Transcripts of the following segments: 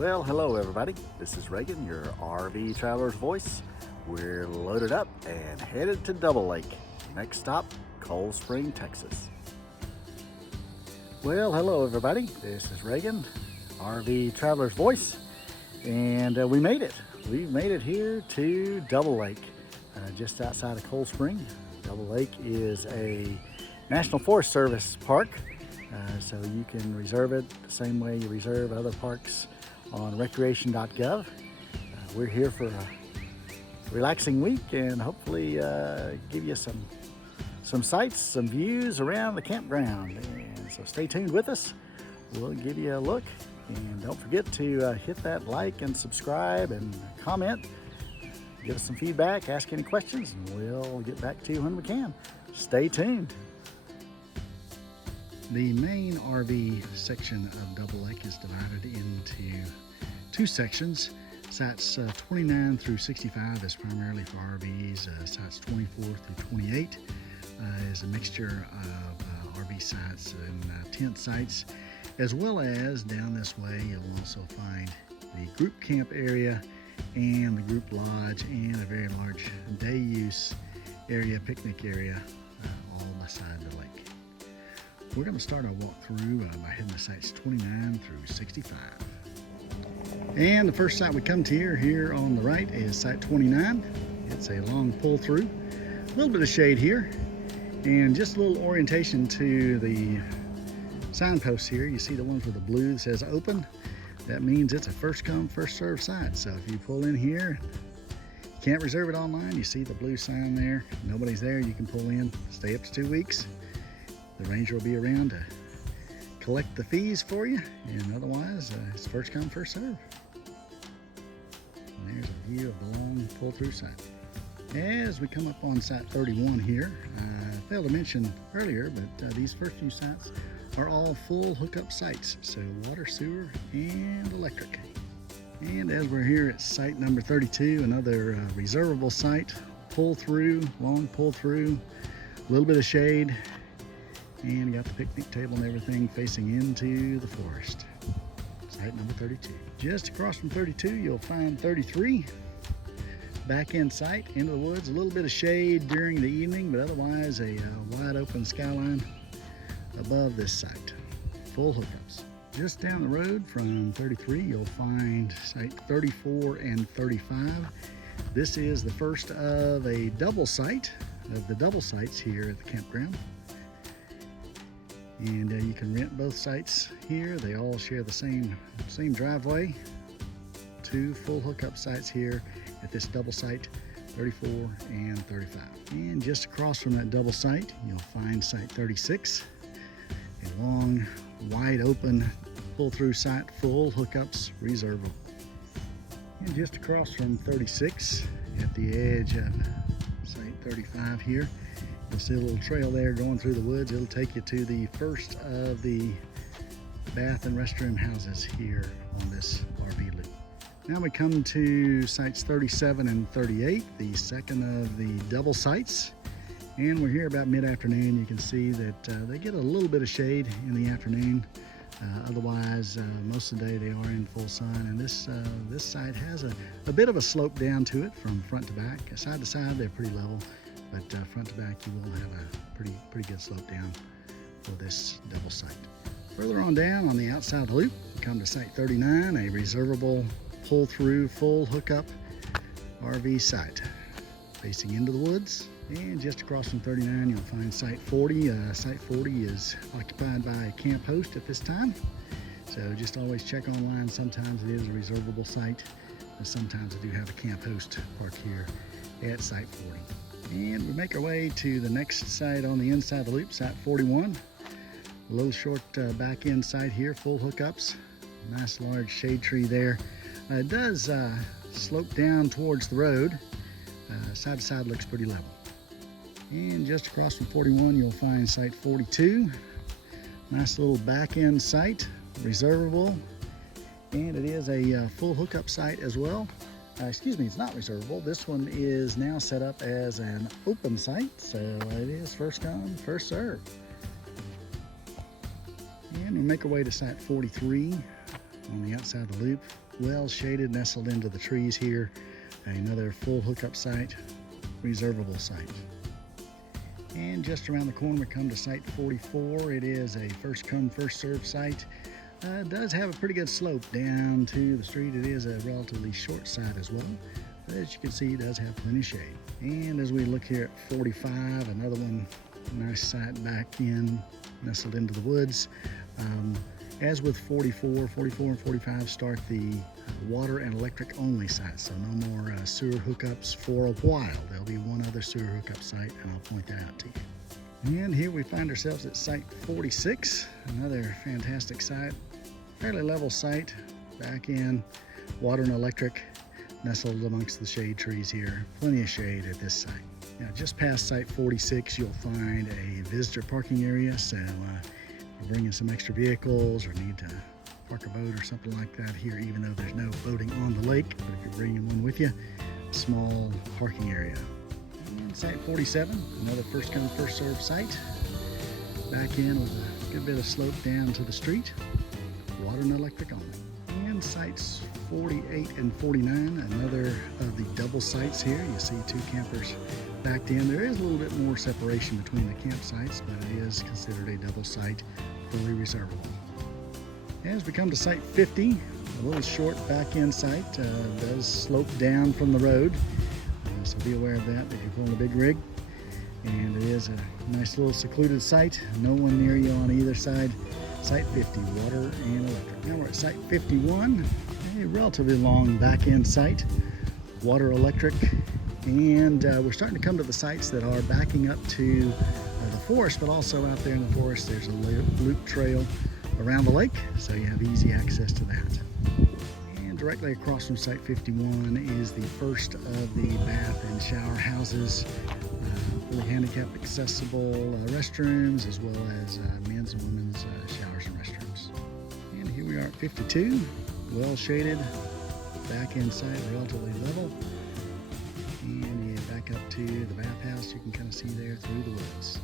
Well, hello everybody. This is Reagan, your RV traveler's voice. We're loaded up and headed to Double Lake. Next stop, Cold Spring, Texas. Well, hello everybody. This is Reagan, RV traveler's voice, and we made it. We've made it here to Double Lake, just outside of Cold Spring. Double Lake is a National Forest Service park, so you can reserve it the same way you reserve other parks on recreation.gov. We're here for a relaxing week and hopefully give you some sights, some views around the campground. And so stay tuned with us. We'll give you a look, and don't forget to hit that like and subscribe and comment. Give us some feedback, ask any questions, and we'll get back to you when we can. Stay tuned. The main RV section of Double Lake is divided into two sections. Sites 29 through 65 is primarily for RVs. Sites 24 through 28 is a mixture of RV sites and tent sites, as well as down this way you'll also find the group camp area and the group lodge and a very large day use area, picnic area, all beside the lake. We're going to start our walkthrough by heading to sites 29 through 65. And the first site we come to here on the right is site 29. It's a long pull through, a little bit of shade here, and just a little orientation to the signposts here. You see the ones with the blue that says open. That means it's a first come, first served site. So if you pull in here, you can't reserve it online. You see the blue sign there. Nobody's there. You can pull in, stay up to 2 weeks. The ranger will be around to collect the fees for you, and otherwise it's first come, first serve. And there's a view of the long pull-through site. As we come up on site 31 here, I failed to mention earlier, but these first few sites are all full hookup sites, so water, sewer, and electric. And as we're here at site number 32, another reservable site, pull-through, long pull-through, a little bit of shade, and you got the picnic table and everything facing into the forest. Site number 32. Just across from 32, you'll find 33. Back in sight, into the woods, a little bit of shade during the evening, but otherwise a wide open skyline above this site. Full hookups. Just down the road from 33, you'll find site 34 and 35. This is the first of a double site, of the double sites here at the campground. And you can rent both sites here. They all share the same driveway. Two full hookup sites here at this double site, 34 and 35. And just across from that double site, you'll find site 36, a long, wide open pull-through site, full hookups, reservable. And just across from 36, at the edge of site 35 here, you'll see a little trail there going through the woods. It'll take you to the first of the bath and restroom houses here on this RV loop. Now we come to sites 37 and 38, the second of the double sites. And we're here about mid-afternoon. You can see that they get a little bit of shade in the afternoon. Otherwise, most of the day they are in full sun. And this site has a bit of a slope down to it from front to back. Side to side, they're pretty level. But front to back, you will have a pretty good slope down for this double site. Further on down on the outside of the loop, we come to site 39, a reservable pull-through full hookup RV site facing into the woods. And just across from 39, you'll find site 40. Site 40 is occupied by a camp host at this time. So just always check online. Sometimes it is a reservable site, but sometimes they do have a camp host parked here at site 40. And we make our way to the next site on the inside of the loop, site 41. A little short back end site here, full hookups. Nice large shade tree there. It does slope down towards the road. Side to side looks pretty level. And just across from 41, you'll find site 42. Nice little back end site, reservable. And it is a full hookup site as well. Excuse me, it's not reservable. This one is now set up as an open site, so it is first come, first serve. And we make our way to site 43 on the outside of the loop. well shaded, nestled into the trees here. Another full hookup site, reservable site. And just around the corner we come to site 44. It is a first come first served site. It does have a pretty good slope down to the street. It is a relatively short site as well, but as you can see, it does have plenty of shade. And as we look here at 45, another one, nice site back in, nestled into the woods. As with 44, 44 and 45 start the water and electric only sites, so no more sewer hookups for a while. There'll be one other sewer hookup site, and I'll point that out to you. And here we find ourselves at site 46, another fantastic site, fairly level site, back in, water and electric, nestled amongst the shade trees here. Plenty of shade at this site. Now just past site 46, you'll find a visitor parking area, so if you're bringing some extra vehicles or need to park a boat or something like that here, even though there's no boating on the lake, but if you're bringing one with you, a small parking area. And site 47, another first come first served site, back in with a good bit of slope down to the street, water and electric only. And sites 48 and 49, another of the double sites here. You see two campers backed in. There is a little bit more separation between the campsites, but it is considered a double site, fully reservable. As we come to site 50, a little short back end site, does slope down from the road, so be aware of that if you're pulling a big rig. And it is a nice little secluded site, no one near you on either side. Site 50, water and electric. Now we're at site 51, a relatively long back end site, water, electric, and we're starting to come to the sites that are backing up to the forest, but also out there in the forest there's a loop trail around the lake, so you have easy access to that. And directly across from site 51 is the first of the bath and shower houses, fully handicap accessible restrooms, as well as men's and women's showers and restrooms. And here we are at 52, well shaded, back end site, relatively level. And you back up to the bathhouse, you can kind of see there through the woods.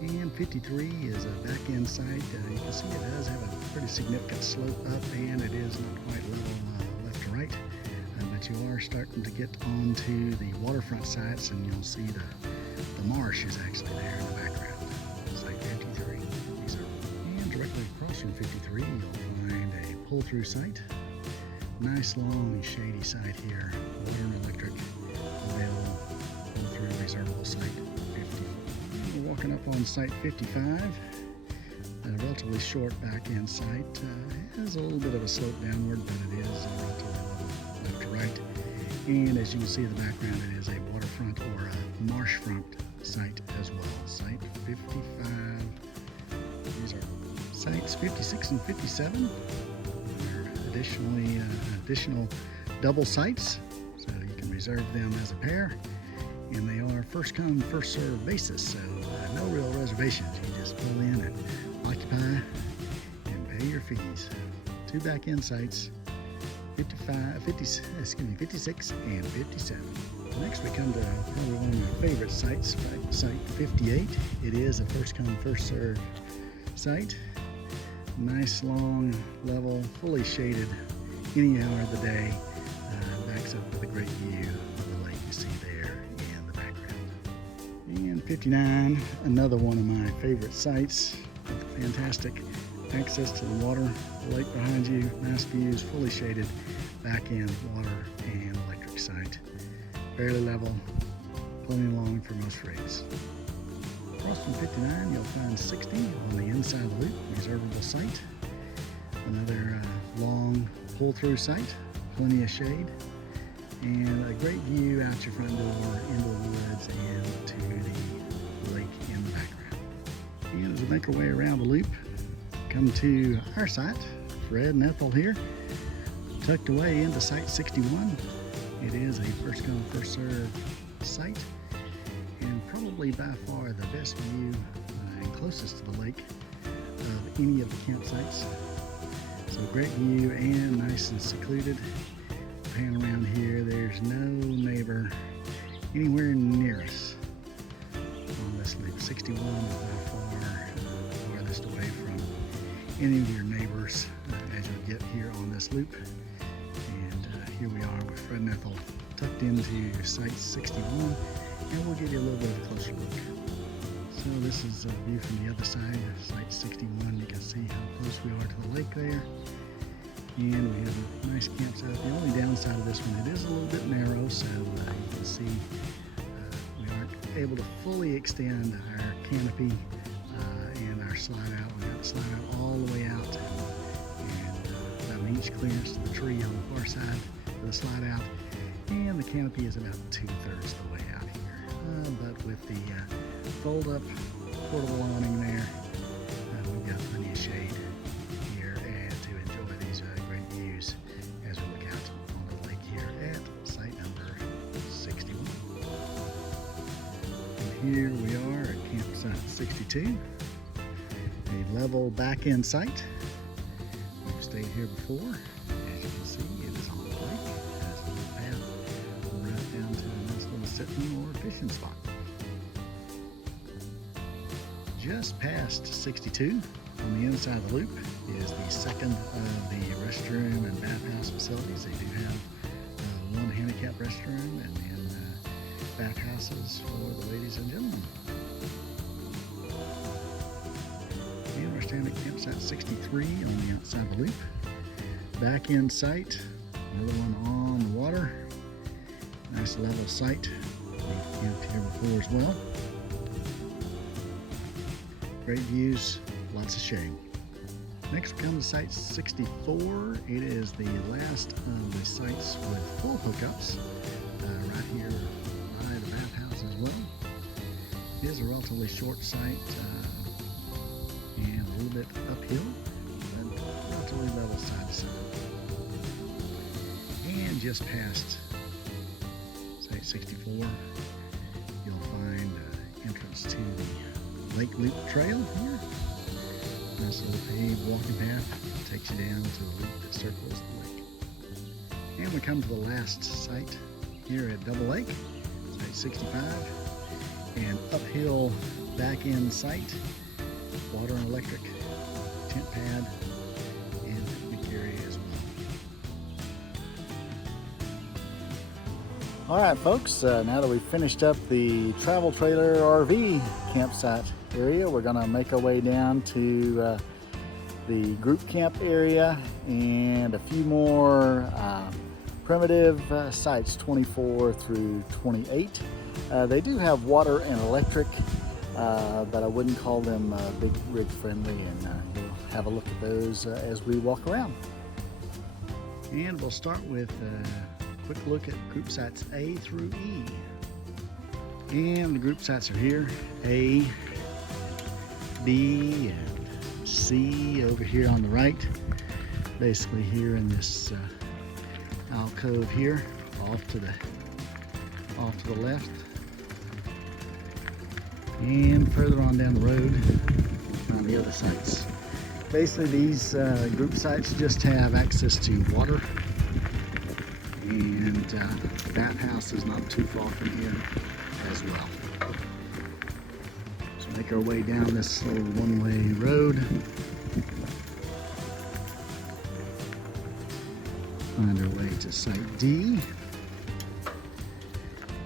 And 53 is a back end site. You can see it does have a pretty significant slope up, and it is not quite level left to right. But you are starting to get onto the waterfront sites, and you'll see the marsh is actually there in the background. Site 53. And directly across from 53, you'll find a pull-through site. Nice long shady site here. Water and electric available. Pull-through reservable site 54. We're walking up on site 55. A relatively short back end site. It has a little bit of a slope downward, but it is relatively level left to right. And as you can see in the background, it is a waterfront or a marshfront site as well. Site 55. These are sites 56 and 57. Are additional double sites, so you can reserve them as a pair. And they are first come, first served basis, so no real reservations. You just pull in and occupy and pay your fees. Two back end sites, 56 and 57. Next we come to probably one of my favorite sites, site 58. It is a first come, first served site. Nice, long, level, fully shaded any hour of the day. Backs up with a great view of the lake you see there in the background. And 59, another one of my favorite sites with fantastic access to the water, the lake behind you, nice views, fully shaded, back end water and electric site. Fairly level, plenty long for most rigs. Across from 59, you'll find 60 on the inside of the loop, reservable site. Another long pull-through site, plenty of shade, and a great view out your front door into the woods and to the lake in the background. And as we make our way around the loop, come to our site, Fred and Ethel here, tucked away into site 61. It is a first come, first served site, and probably by far the best view and closest to the lake of any of the campsites. So great view and nice and secluded. Pan around here, there's no neighbor anywhere near us on this loop. 61 is by far farthest away from any of your neighbors as you'll get here on this loop. here we are with Fred and Ethel tucked into Site 61, and we'll give you a little bit of a closer look. So this is a view from the other side, Site 61. You can see how close we are to the lake there. And we have a nice campsite. The only downside of this one, it is a little bit narrow, so you can see we aren't able to fully extend our canopy and our slide out. We got to slide out all the way out, and about an inch clearance to the tree on the far side for the slide out. And the canopy is about 2/3 the way out here. But with the fold-up portable awning there, we've got plenty of shade here and to enjoy these great views as we look out on the lake here at site number 61. And here we are at campsite 62, a level back-end site. We've stayed here before. As you can see, it is on the lake. It has a little path right down to a nice little sitting or fishing spot. Just past 62, on the inside of the loop, is the second of the restroom and bathhouse facilities. They do have one handicap restroom and then bathhouses for the ladies and gentlemen. And we're standing at campsite 63 on the outside of the loop. Back in sight, another one on the water. Nice level site. We've camped here before as well. Great views, lots of shade. Next we come to site 64. It is the last of the sites with full hookups right here by the bathhouse as well. It is a relatively short site and a little bit uphill, but relatively level side to side. And just past site 64, you'll find entrance to the Lake Loop Trail here. Nice little paved walking path takes you down to the loop that circles the lake. And we come to the last site here at Double Lake, site 65, and uphill back end site, water and electric tent pad and picnic area as well. All right, folks, now that we've finished up the travel trailer RV campsite area, we're gonna make our way down to the group camp area and a few more primitive sites, 24 through 28. They do have water and electric, but I wouldn't call them big rig friendly, and you'll have a look at those as we walk around. And we'll start with a quick look at group sites A through E. And the group sites are here, A, B, and C over here on the right. Basically here in this alcove here, off to the left. And further on down the road on the other sites. Basically these group sites just have access to water, and the bathhouse is not too far from here as well. So make our way down this little one-way road. Find our way to site D.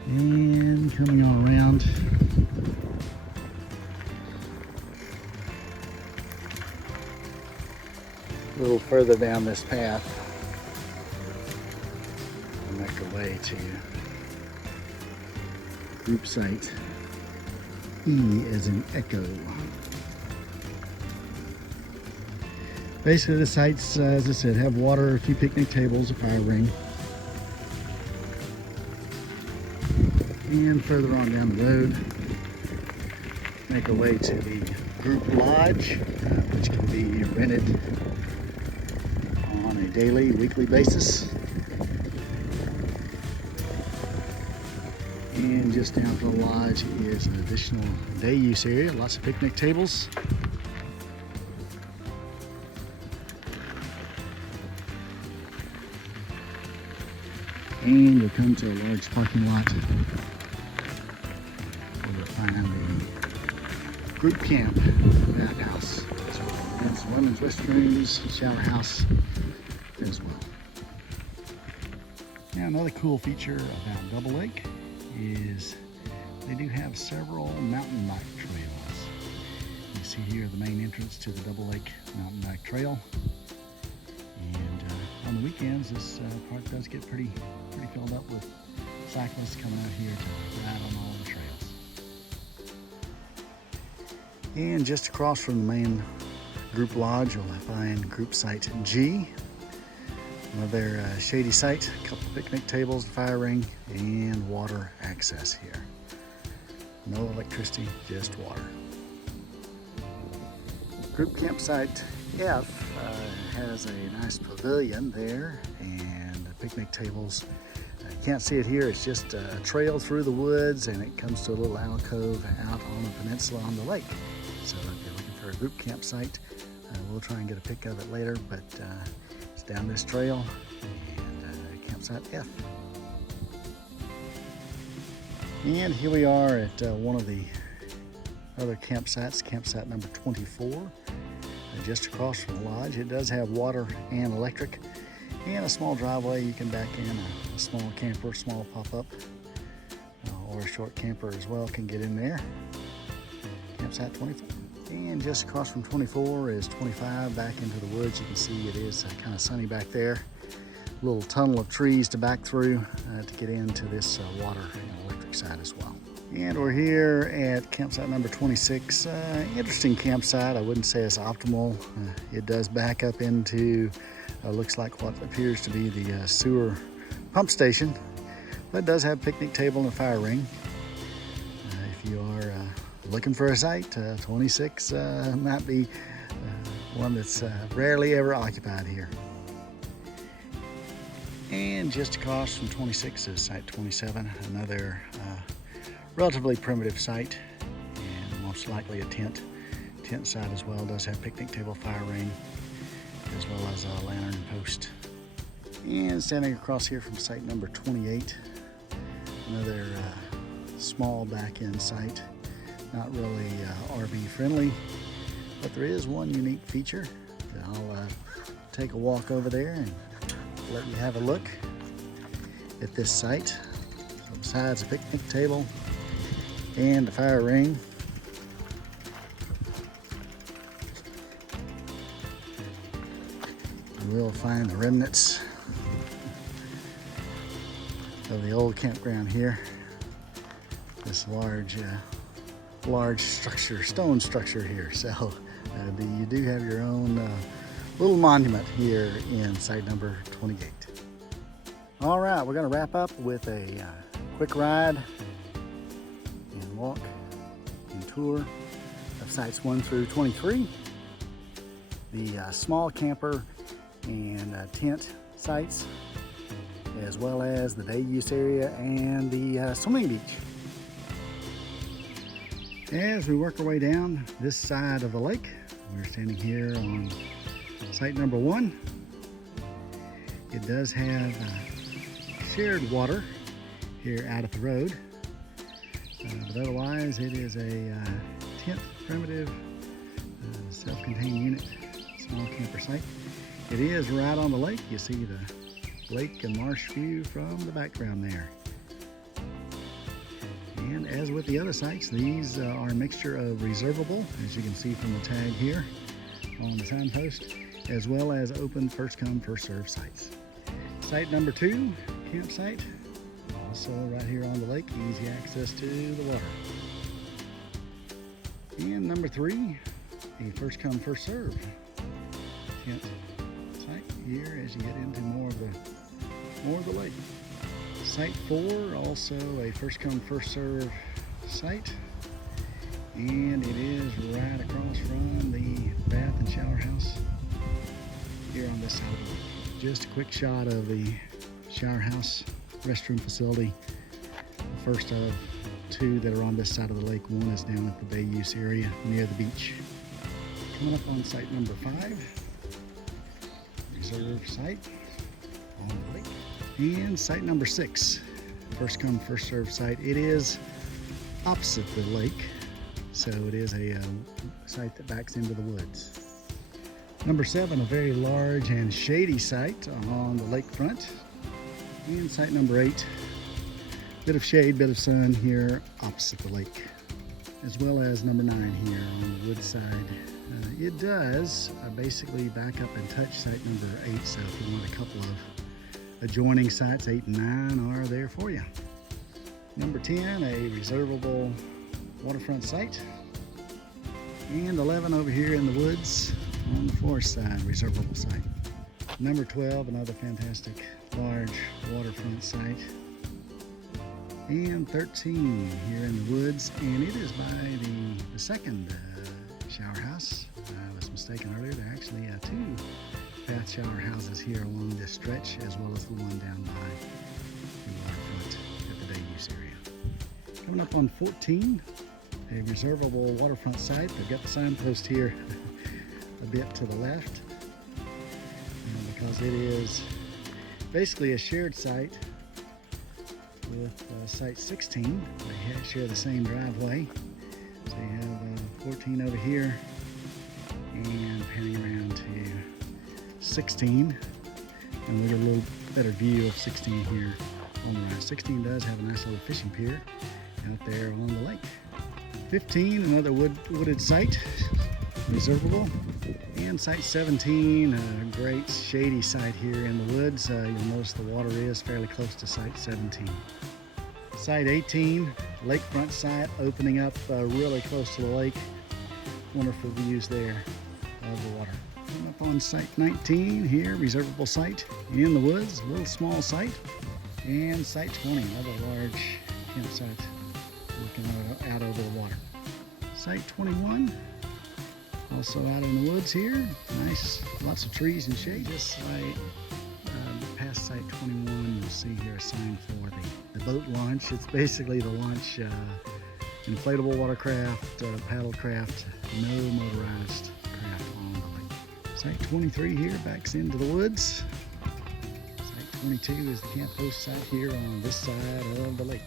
And coming on around, a little further down this path, we'll make our way to group site E as in Echo. Basically the sites, as I said, have water, a few picnic tables, a fire ring. And further on down the road, make our way to the group lodge, which can be rented on a daily, weekly basis. And just down from the lodge is an additional day use area, lots of picnic tables. And you'll come to a large parking lot where you'll find the group camp bathhouse. So there's women's restrooms, shower house as well. another cool feature about Double Lake is they do have several mountain bike trails. You see here the main entrance to the Double Lake mountain bike trail. And on the weekends, this park does get pretty filled up with cyclists coming out here to ride on all the trails. And just across from the main group lodge, you'll find group site G. Another shady site, a couple of picnic tables, fire ring, and water access here. No electricity, just water. Group campsite F has a nice pavilion there and picnic tables. You can't see it here, it's just a trail through the woods, and it comes to a little alcove out on a peninsula on the lake. So if you're looking for a group campsite, we'll try and get a pic of it later, but it's down this trail, and campsite F. And here we are at one of the other campsites, campsite number 24. Just across from the lodge. It does have water and electric, and a small driveway. You can back in a small camper, small pop-up, or a short camper as well can get in there. Campsite 24. And just across from 24 is 25, back into the woods. You can see it is kind of sunny back there. A little tunnel of trees to back through to get into this water and electric side as well. And we're here at campsite number 26. Interesting campsite. I wouldn't say it's optimal. It does back up into looks like what appears to be the sewer pump station, but it does have a picnic table and a fire ring. If you are looking for a site, 26 might be one that's rarely ever occupied here. And just across from 26 is site 27, another relatively primitive site, and most likely a tent site as well. Does have picnic table, fire ring, as well as a lantern and post. And standing across here from site number 28, another small back-end site. Not really RV friendly, but there is one unique feature. I'll take a walk over there and let you have a look at this site. Besides a picnic table and the fire ring, you will find the remnants of the old campground here. This large structure, stone structure here. So you do have your own little monument here in site number 28. All right, we're going to wrap up with a quick ride and walk and tour of sites 1 through 23. The small camper and tent sites, as well as the day use area and the swimming beach. As we work our way down this side of the lake, we're standing here on site number 1. It does have shared water here out at the road, but otherwise it is a tent, primitive, self-contained unit, small camper site. It is right on the lake. You see the lake and marsh view from the background there. And as with the other sites, these are a mixture of reservable, as you can see from the tag here on the signpost, as well as open first come, first served sites. Site number 2, campsite, also right here on the lake, easy access to the water. And number 3, a first come, first served tent site here as you get into more of the lake. Site 4, also a first come, first served site, and it is right across from the bath and shower house here on this side of the lake. Just a quick shot of the shower house restroom facility, the first of 2 that are on this side of the lake. One is down at the bay use area near the beach. Coming up on site number 5, reserve site on the lake. And site number 6, first come, first served site. It is opposite the lake, so it is a site that backs into the woods. Number 7, a very large and shady site on the lakefront. And site number 8, bit of shade, bit of sun here opposite the lake, as well as number 9 here on the wood side. It does basically back up and touch site number 8, so if you want a couple of adjoining sites, 8 and 9 are there for you. Number 10, a reservable waterfront site. And 11 over here in the woods on the forest side, reservable site. Number 12, another fantastic large waterfront site. And 13 here in the woods, and it is by the second shower house. I was mistaken earlier, there are actually 2 bath shower houses here along this stretch, as well as the one down by the waterfront at the day use area. Coming up on 14, a reservable waterfront site. They've got the signpost here a bit to the left, because it is basically a shared site with site 16. They share the same driveway. So you have 14 over here, and panning around to 16, and we get a little better view of 16 here on the right. 16 does have a nice little fishing pier out there on the lake. 15, another wooded site, reservable. And site 17, a great shady site here in the woods. You'll notice the water is fairly close to site 17. Site 18, lakefront site, opening up really close to the lake. Wonderful views there of the water. Coming up on site 19 here, reservable site in the woods, a little small site. And site 20, another large campsite looking out over the water. Site 21, also out in the woods here. Nice, lots of trees and shade. Just like past site 21, you'll see here a sign for the boat launch. It's basically the launch inflatable watercraft, paddle craft, no motorized craft on the lake. Site 23 here backs into the woods. Site 22 is the camp host site here on this side of the lake.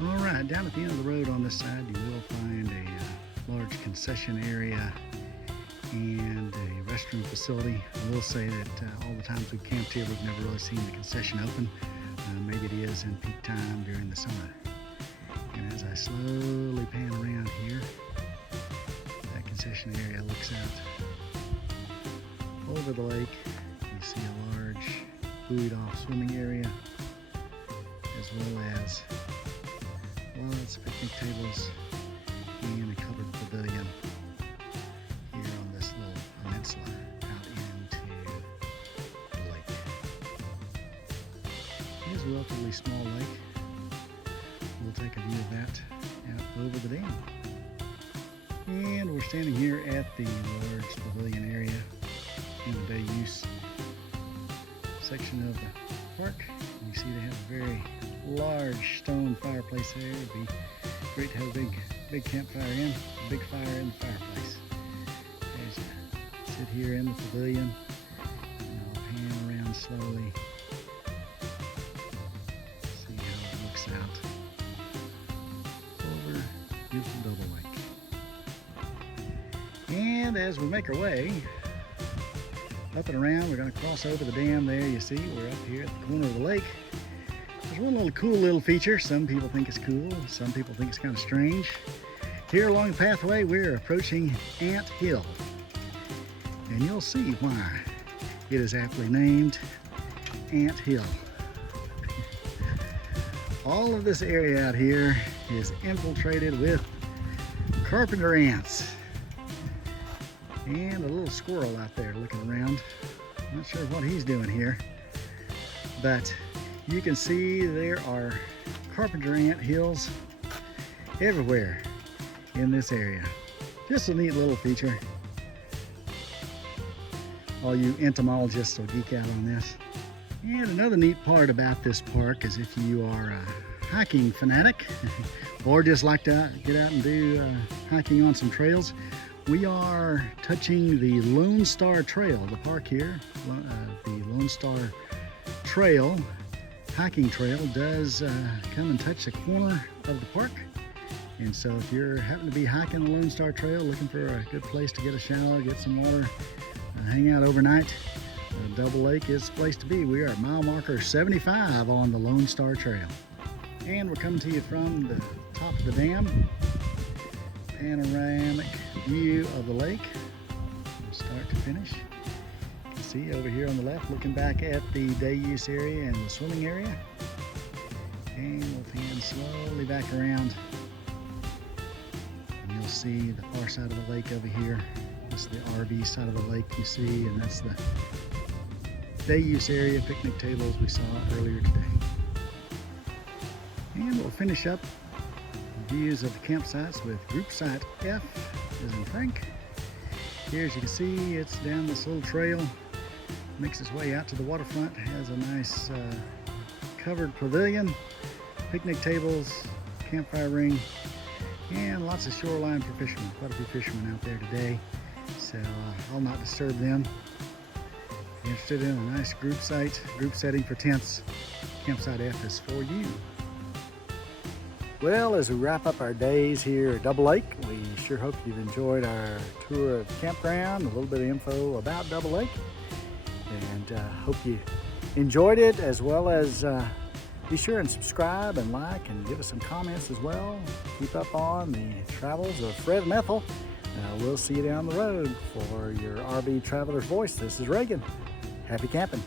All right, down at the end of the road on this side, you will find a large concession area and a restroom facility. I will say that all the times we've camped here, we've never really seen the concession open. Maybe it is in peak time during the summer. And as I slowly pan around here, that concession area looks out over the lake. You see a large buoyed off swimming area, as well as lots of picnic tables and a covered pavilion here on this little peninsula out into the lake. It is a relatively small lake. We'll take a view of that out over the dam. And we're standing here at the large pavilion area in the day use section of the park. You see they have a very large stone fireplace there. It'd be great to have a big campfire in, a big fire in the fireplace. As you sit here in the pavilion, and I'll pan around slowly. See how it looks out over beautiful Double Lake. And as we make our way up and around, we're going to cross over the dam there. You see, we're up here at the corner of the lake. There's one little cool little feature. Some people think it's cool, some people think it's kind of strange. Here along the pathway, we're approaching Ant Hill. And you'll see why it is aptly named Ant Hill. All of this area out here is infiltrated with carpenter ants. And a little squirrel out there looking around. Not sure what he's doing here, but you can see there are carpenter ant hills everywhere in this area. Just a neat little feature. All you entomologists will geek out on this. And another neat part about this park is if you are a hiking fanatic or just like to get out and do hiking on some trails, we are touching the Lone Star Trail, the park here. The Lone Star Trail, hiking trail, does come and touch the corner of the park. And so if you're happen to be hiking the Lone Star Trail, looking for a good place to get a shower, get some water, hang out overnight, Double Lake is the place to be. We are at mile marker 75 on the Lone Star Trail. And we're coming to you from the top of the dam. Panoramic view of the lake, start to finish. You can see over here on the left, looking back at the day use area and the swimming area. And we'll pan slowly back around. And you'll see the far side of the lake over here. This is the RV side of the lake you see, and that's the day use area, picnic tables we saw earlier today. And we'll finish up views of the campsites with group site F, as in Frank. Here, as you can see, it's down this little trail, makes its way out to the waterfront, has a nice covered pavilion, picnic tables, campfire ring, and lots of shoreline for fishermen. Quite a few fishermen out there today, so I'll not disturb them. If you're interested in a nice group setting for tents, campsite F is for you. Well, as we wrap up our days here at Double Lake, we sure hope you've enjoyed our tour of the campground, a little bit of info about Double Lake, and hope you enjoyed it, as well as be sure and subscribe and like and give us some comments as well. Keep up on the travels of Fred and Ethel. We'll see you down the road. For your RV Traveler's Voice, this is Reagan. Happy camping.